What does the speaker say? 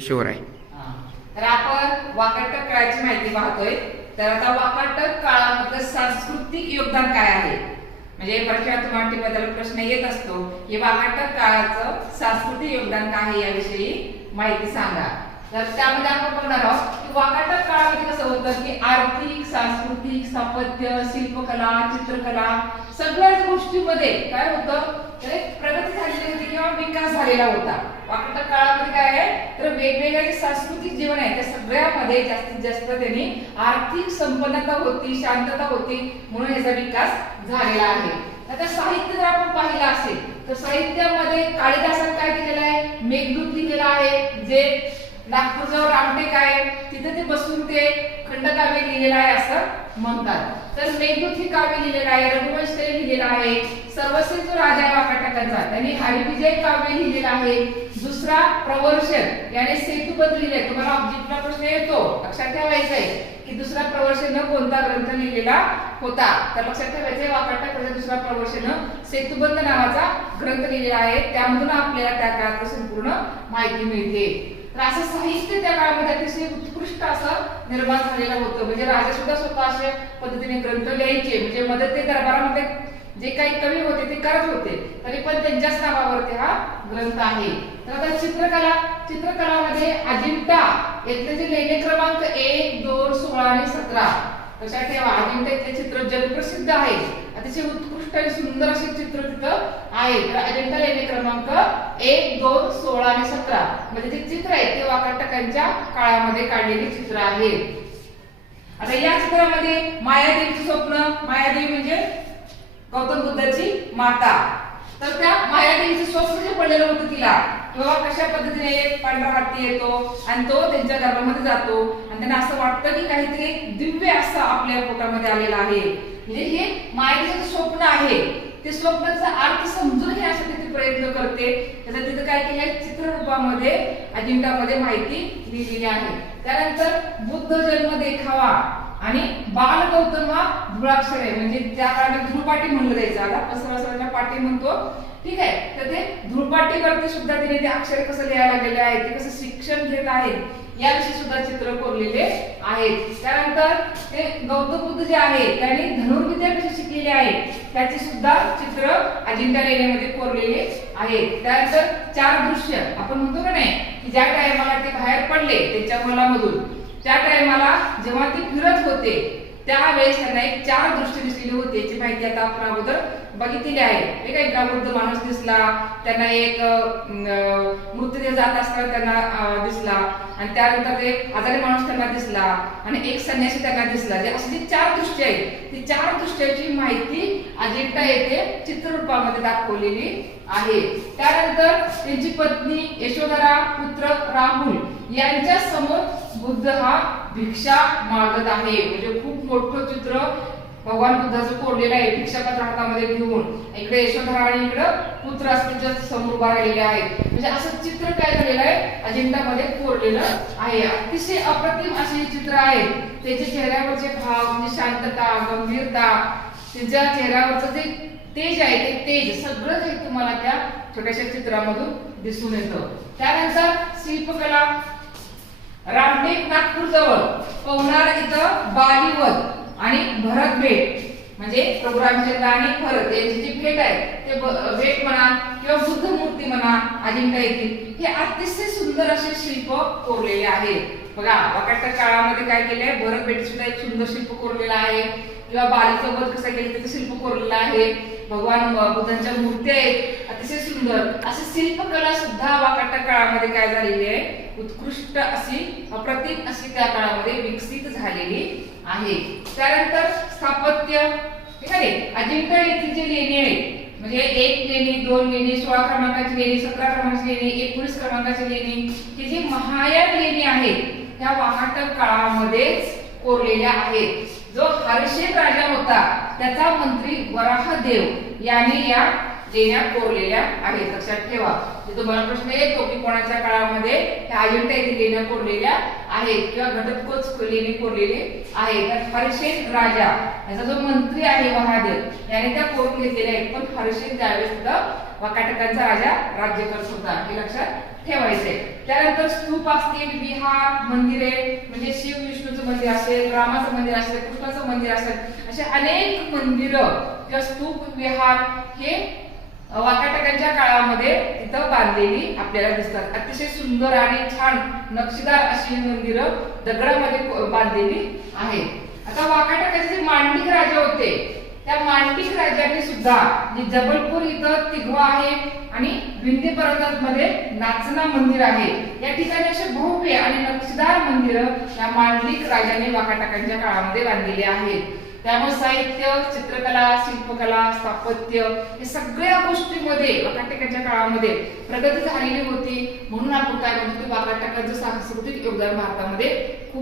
शिवर आहे. तर आपण वाकाटक काळाची माहिती पाहतोय. तर आता वाकाटक काळामध्ये सांस्कृतिक योगदान काय आहे, म्हणजे परीक्षा तुम्हाला प्रश्न येत असतो की वाकाटक काळाचं सांस्कृतिक योगदान काय आहे याविषयी माहिती सांगा. तर त्यामध्ये आपण बघणार आहोत की वाकाटक काळामध्ये कसं होतं की आर्थिक, सांस्कृतिक, स्थापत्य, शिल्पकला, चित्रकला सगळ्याच गोष्टींमध्ये काय होतं तर एक प्रगती झालेली होती किंवा विकास झालेला होता. वाकाटक काळामध्ये काय आहे तर वेगवेगळे जे सांस्कृतिक जीवन आहे त्या सगळ्यामध्ये जास्तीत जास्त त्यांनी आर्थिक संपन्नता होती, शांतता होती, म्हणून याचा विकास झालेला आहे. आता साहित्य जर आपण पाहिलं असेल तर साहित्यामध्ये कालिदासाने काय केलेलं आहे, मेघदूत लिहिलेला आहे, जे नागपूरजवळ रामटेक आहे तिथे ते बसून ते खंडकाव्य लिहिलेलं आहे असं म्हणतात. तर मेघदूत ही काव्य लिहिलेलं आहे, रघुवंश लिहिलेला आहे, सर्वस्वी जो राजा आहे वाकाटकांचा त्यांनी हरिविजय काव्य लिहिलेलं आहे, दुसरा प्रवर्षण याने सेतुबंध लिहिलंय. तुम्हाला ऑब्जेक्टला प्रश्न येतो, लक्षात ठेवायचं आहे की दुसरा प्रवर्षण कोणता ग्रंथ लिहिलेला होता. तर लक्षात ठेवायचंय वाकाटकाचा दुसरा प्रवर्षण सेतुबंध नावाचा ग्रंथ लिहिलेला आहे. त्यामधून आपल्याला त्या काळात संपूर्ण माहिती मिळते. तर असं साहित्य त्या काळामध्ये अतिशय उत्कृष्ट असं निर्माण झालेलं होतं. म्हणजे राजा सुद्धा स्वतः अशा पद्धतीने ग्रंथ लिहायचे, म्हणजे मदत ते दरबारामध्ये जे काही कवी होते ते करत होते, तरी पण त्यांच्याच नावावरती हा ग्रंथ आहे. तर आता चित्रकलामध्ये अजिंठा यातले जे लेणे क्रमांक 1, 2, 16 आणि 17 लक्षात ठेवा. अजिंठा इथले चित्र जगप्रसिद्ध आहे, अतिशय उत्कृष्ट आणि सुंदर असे चित्र तिथं आहे. तर अजिंठा लेणे क्रमांक 1, 2, 16 आणि 17 म्हणजे जे चित्र आहे ते वाकाटकांच्या काळामध्ये काढलेली चित्र आहेत. आता या चित्रामध्ये मायादेवीचे स्वप्न, मायादेवी म्हणजे गौतम बुद्धाची माता, तर त्या मायादेवीचं स्वप्न जे पडलेलं होतं तिला किंवा कशा पद्धतीने पांढरा हत्ती येतो आणि तो त्यांच्या गर्भामध्ये जातो आणि त्यांना असं वाटतं की काहीतरी दिव्य असं आपल्या पोटामध्ये आलेलं आहे. म्हणजे हे मायादेवीचं स्वप्न आहे. ते स्वप्नाचा अर्थ समजून घेण्यासाठी ती प्रयत्न करते. त्याचा तिथं काय केलंय चित्ररूपामध्ये अजिंठामध्ये माहिती लिहिलेली आहे. त्यानंतर बुद्ध जन्म देखावा आणि बाल गौतम हा धुळाक्षर आहे, म्हणजे त्या काळात धुळपाटी म्हणलं जायचं. आता पसरसराच्या पाटी म्हणतो, ठीक आहे. तर ते धुळपाटीवरती सुद्धा तिने ते अक्षर कसं लिहायला गेले आहेत, ते कसं शिक्षण घेत आहेत याविषयी सुद्धा चित्र कोरलेले आहेत. त्यानंतर ते गौतम बुद्ध जे आहे त्यांनी धनुर्विद्या कशी शिकलेली आहे त्याची सुद्धा चित्र अजिंठा लेण्यामध्ये कोरलेले आहेत. त्यानंतर 4 दृश्य आपण म्हणतो का नाही की ज्या टायमाला ते बाहेर पडले त्यांच्या मलामधून, त्या टायमाला जेव्हा ते फिरत होते त्यावेळेस त्यांना एक 4 दृश्य दिसलेली होती. याची माहिती आता आपण अगोदर बघितलेली आहे. एक एका वृद्ध माणूस दिसला, त्यांना एक मृतदेह जात असताना त्यांना दिसला, आणि त्यानंतर एक आजारी माणूस त्यांना दिसला आणि एक संन्यासी त्यांना दिसला. जे अशी जी 4 दृश्य आहेत ती 4 दृश्याची माहिती अजिंठा येथे चित्ररूपामध्ये दाखवलेली आहे. त्यानंतर त्यांची पत्नी यशोधरा, पुत्र राहुल यांच्या समोर बुद्ध हा भिक्षा मागत आहे. म्हणजे खूप मोठं चित्र भगवान बुद्धाचं कोरलेलं आहे, भिक्षापात्र हातामध्ये घेऊन. इकडे यशोधरा आणि इकडे पुत्र असते समोर उभा राहिलेले आहेत. म्हणजे असं चित्र काय झालेलं आहे अजिंठामध्ये कोरलेलं आहे. अतिशय अप्रतिम असे चित्र आहेत. त्याच्या चेहऱ्यावरचे भाव म्हणजे शांतता, गंभीरता, त्यांच्या चेहऱ्यावरचं जे तेज आहे ते तेज सगळं काही तुम्हाला त्या छोट्याशा चित्रामधून दिसून येतं. त्यानंतर शिल्पकला रामटेक नागपूर जवळ पवनार इथं बालीवध आणि भरत भेट म्हणजे प्रभू रामचंद्र आणि भरत यांची जी भेट आहे ते भेट म्हणा किंवा बुद्ध मूर्ती म्हणा अजिंठा येथील हे अतिशय सुंदर असे शिल्प कोरलेले आहेत. बघा वाकाटक काळामध्ये काय केलंय, भरत भेट सुद्धा एक सुंदर शिल्प कोरलेला आहे, किंवा बालीचं वध कसं केलं त्याचं शिल्प कोरलेलं आहे. भगवान बुद्धांच्या मूर्त्या आहेत अतिशय सुंदर. अशी शिल्पकला सुद्धा वाकाटक काळामध्ये काय झालेली आहे, उत्कृष्ट अशी अप्रतिम अशी त्या काळामध्ये विकसित झालेली आहे. त्यानंतर स्थापत्य, ठीक आहे. अजिंठा येथील जे लेणी आहेत म्हणजे 1 लेणी, 2 लेणी, 16 क्रमांकाची लेणी, 17 क्रमांकाची लेणी, 19 क्रमांकाची लेणी, ही जी महायान लेणी आहेत त्या वाकाटक काळामध्येच कोरलेल्या आहेत. जो हर्षेन राजा होता त्याचा मंत्री वराहदेव यांनी या लेण्या कोरलेल्या आहेत. लक्षात ठेवा. तुम्हाला प्रश्न येतो की कोणाच्या काळामध्ये त्या अजिंठा येथील लेण्या कोरलेल्या आहेत किंवा घटोत्कच लेणी कोरलेली आहे. तर हर्षेन राजा याचा जो मंत्री आहे वराहदेव याने त्या कोरून घेतलेल्या आहेत. पण हर्षेन त्यावेळेस सुद्धा वाकाटकांचा राजा राज्य करत होता हे लक्षात ठेवायचे. त्यानंतर स्तूप असतील, विहार, मंदिरे म्हणजे शिव विष्णूचं मंदिर असेल, रामाचं मंदिर असेल, कृष्णाचं मंदिर असेल, असे अनेक मंदिरं किंवा स्तूप, विहार हे वाकाटकांच्या काळामध्ये तिथं बांधलेली आपल्याला दिसतात. अतिशय सुंदर आणि छान नक्षीदार अशी मंदिरं दगडामध्ये बांधलेली आहेत. आता वाकाटकाचे जे मांडलिक राजे होते, त्या मांडलिक राजांनी सुद्धा जबलपूर इथं तिघवा आहे आणि विंध्य पर्वतामध्ये नाचना मंदिर आहे. या ठिकाणी असे भव्य आणि नक्षीदार मंदिरं या मांडलिक राजांनी वाकाटकांच्या काळामध्ये बांधलेली आहेत. त्यामुळे साहित्य, चित्रकला, शिल्पकला, स्थापत्य हे सगळ्या गोष्टींमध्ये वाकाटकांच्या काळामध्ये प्रगती झालेली होती. म्हणून आपण काय म्हणतो की वाकाटकांचं सांस्कृतिक योगदान भारतामध्ये खूप